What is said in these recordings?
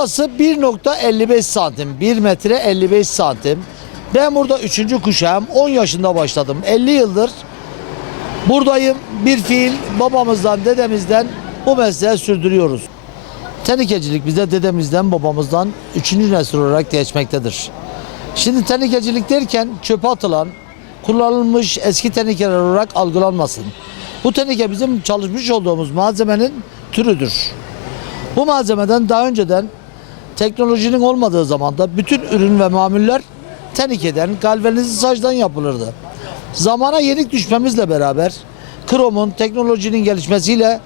Burası 1.55 santim, 1 metre 55 santim. Ben burada 3. kuşağım, 10 yaşında başladım. 50 yıldır buradayım. Bir fiil babamızdan, dedemizden bu mesleği sürdürüyoruz. Tenikecilik bize dedemizden, babamızdan 3. nesil olarak geçmektedir. Şimdi tenikecilik derken çöpe atılan, kullanılmış eski tenikeler olarak algılanmasın. Bu tenike bizim çalışmış olduğumuz malzemenin türüdür. Bu malzemeden daha önceden teknolojinin olmadığı zamanda bütün ürün ve mamuller tenikeden, galvanize sacdan yapılırdı. Zamana yenik düşmemizle beraber kromun, teknolojinin gelişmesiyle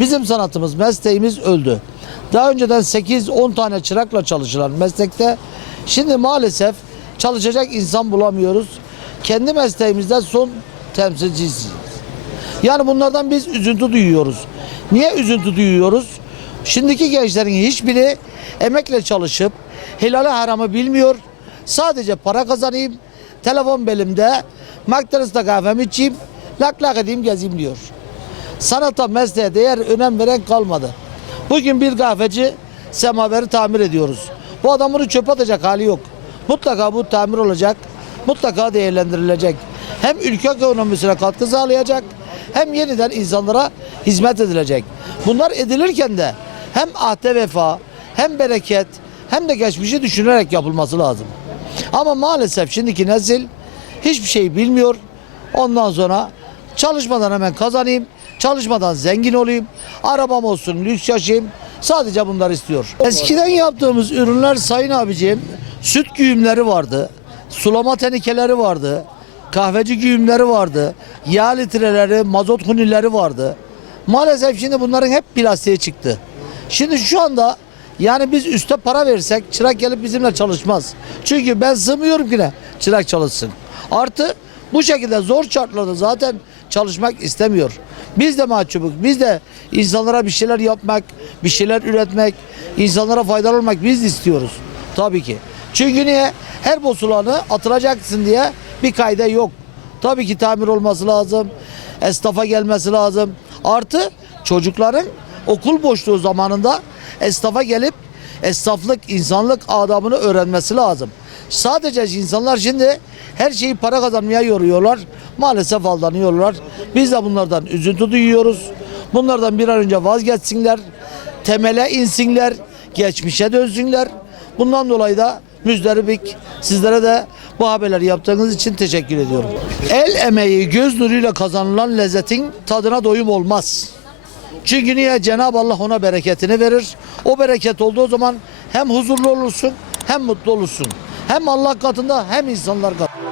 bizim sanatımız, mesleğimiz öldü. Daha önceden 8-10 tane çırakla çalışılan meslekte şimdi maalesef çalışacak insan bulamıyoruz. Kendi mesleğimizde son temsilcisiyiz. Yani bunlardan biz üzüntü duyuyoruz. Niye üzüntü duyuyoruz? Şimdiki gençlerin hiçbiri emekle çalışıp helali haramı bilmiyor. Sadece para kazanayım, telefon belimde, McDonald's'ta kahvemi içeyim, lak lak edeyim gezeyim diyor. Sanata, mesleğe değer, önem veren kalmadı. Bugün bir kahveci semaveri tamir ediyoruz. Bu adam bunu çöpe atacak hali yok. Mutlaka bu tamir olacak, mutlaka değerlendirilecek. Hem ülke ekonomisine katkı sağlayacak, hem yeniden insanlara hizmet edilecek. Bunlar edilirken de hem ahde vefa, hem bereket, hem de geçmişi düşünerek yapılması lazım. Ama maalesef şimdiki nesil hiçbir şey bilmiyor. Ondan sonra çalışmadan hemen kazanayım, çalışmadan zengin olayım, arabam olsun, lüks yaşayayım. Sadece bunları istiyor. Eskiden yaptığımız ürünler sayın abiciğim, süt güğümleri vardı, sulama tenikeleri vardı, kahveci güğümleri vardı, yağ litreleri, mazot hunileri vardı. Maalesef şimdi bunların hep plastiğe çıktı. Şimdi şu anda yani biz üste para versek çırak gelip bizimle çalışmaz. Çünkü ben sığmıyorum ki ne çırak çalışsın. Artı bu şekilde zor şartlarda zaten çalışmak istemiyor. Biz de mahcubuk. Biz de insanlara bir şeyler yapmak, bir şeyler üretmek, insanlara faydalı olmak biz de istiyoruz. Tabii ki. Çünkü niye? Her bozulanı atılacaksın diye bir kayda yok. Tabii ki tamir olması lazım. Esnafa gelmesi lazım. Artı çocukların okul boşluğu zamanında esnafa gelip esnaflık, insanlık adabını öğrenmesi lazım. Sadece insanlar şimdi her şeyi para kazanmaya yoruyorlar. Maalesef aldanıyorlar. Biz de bunlardan üzüntü duyuyoruz. Bunlardan bir an önce vazgeçsinler. Temele insinler. Geçmişe dönsünler. Bundan dolayı da müzdaribik. Sizlere de bu haberleri yaptığınız için teşekkür ediyorum. El emeği, göz nuruyla kazanılan lezzetin tadına doyum olmaz. Çünkü niye? Cenab-ı Allah ona bereketini verir. O bereket olduğu zaman hem huzurlu olursun, hem mutlu olursun. Hem Allah katında hem insanlar katında.